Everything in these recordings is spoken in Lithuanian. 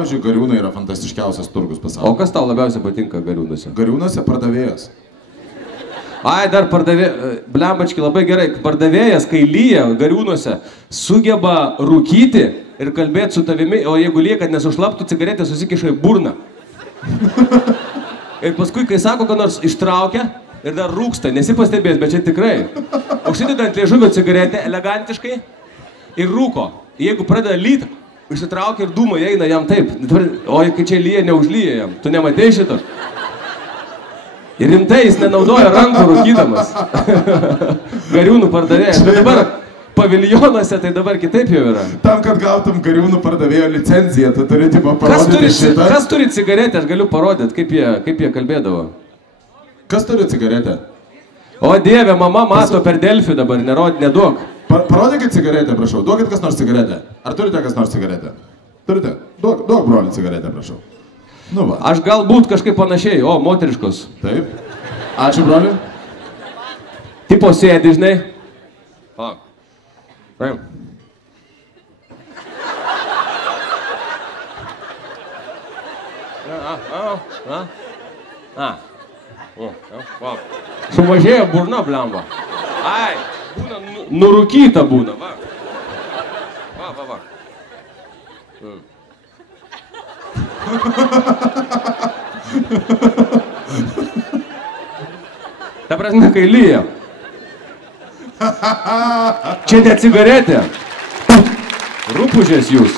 pavyzdžiui, Gariūnai yra fantastiškiausias turgus pasaulyje. O kas tau labiausiai patinka Gariūnuose? Gariūnuose pardavėjas. Ai, dar blembački labai gerai, pardavėjas, kai lyja Gariūnuose, sugeba rūkyti ir kalbėti su tavimi, o jeigu lyja, kad nesušlaptų, cigaretę susikiša į burną. Ir paskui, kai sako, kad nors ištraukia ir dar rūksta, nesipastebės, bet čia tikrai. Užsideda ant liežuvio cigaretę elegantiškai ir rūko. Jeigu pradeda lyt, išsitraukia ir dūmai eina jam taip. O kai čia lyja, neužlyja jam. Tu nematei šito? Ir rimtai jis nenaudoja rankų rūkydamas. Gariūnų pardavėjas. Bet dabar paviljonuose tai dabar kitaip jau yra. Tam, kad gautum Gariūnų pardavėjo licenciją, tu turi tipo parodyti šitą. Kas turi cigaretę, aš galiu parodyti, kaip jie kalbėdavo. Kas turi cigaretę? O Dieve, mama mato per Delfį dabar, neduok. Parodykit cigaretę, prašau. Duokit kas nors cigaretę. Ar turite kas nors cigaretę? Turite? Duok broli cigaretę, prašau. Nu va. Aš galbūt kažkaip panašiai. O, moteriškos. Taip. Ačiū, broli. Tipo sėdi, žinai. O. Praim. Sumažėjo burna, blemba. Ai, būna nurūkyta būna, va. Va. Ta prasme, kai lyja. Čia ne cigaretė. Rūpužės jūs.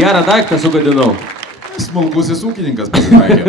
Gerą daiktą sugadinau. Smulkusis ūkininkas pasitaikė.